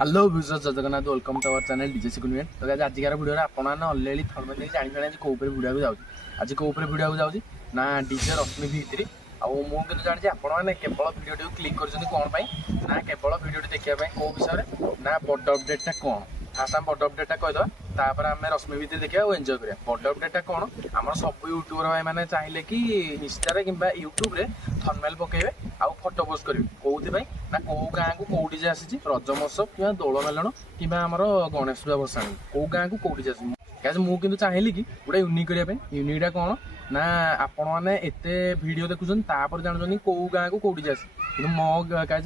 Hello viewers जय Jagannath welcome to our channel DJ सिक्वेंट। तो आज आजिकार वीडियो आपने अलरेडी थर्ड जानी कौ वीडियो को जाऊँगी आज कौ वीडियो को जाऊँगी ना डीजे रश्मि भित्री मुझे जानी आपने केवल भिडियो क्लिक कर कौन ना केवल भिडियो देखापी कौ विषय ना बड़ अपडेटा कौन फास्ट आम बड़ अपडेटा कहीदेर आम रश्मि भित्री देखा और एंजय करा बड़ अपडेटा कौन आम सब यूट्यूबर भाई मैंने चाहिए कि इंस्टा कि यूट्यूब थंबनेल पकेबे आउ फोटो पोस्ट करेंगे कौन ना कौ गाँ को कौटी जे आसी रज महोत्सव कि दोल मेलन कि गणेश पूजा भसाणी कौ गाँ को कौटी आसी कैसे मुझे चाहिए कि गोटे यूनिक करने यूनिकटा कौन ना आपण मैंने भिड देखुन जानते कौ गाँ को कौटी आसी कि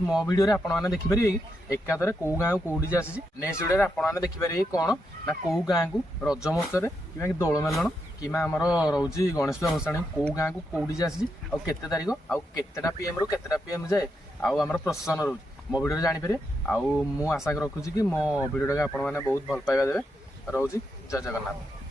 मो भिडियो आपने देखिपारे कि एकाथरे कौ गाँ को कौटी आसी नेक्स्ट भिडियो आपने देखिपारे कौन ना कौ गाँ को रज महोत्सव कि दोल मेलन कि आमर रोचे गणेश पूजा भसाणी कौ गाँ को कौटी आसी आते तारीख आतेटा पीएम रु केतेटा पीएम जाए आमर प्रशासन रोचे मो भिडियो जानीपारे आशा रखुची कि मो भिडियो आपने बहुत भल पाइबा देवे रोचे जय जगन्नाथ।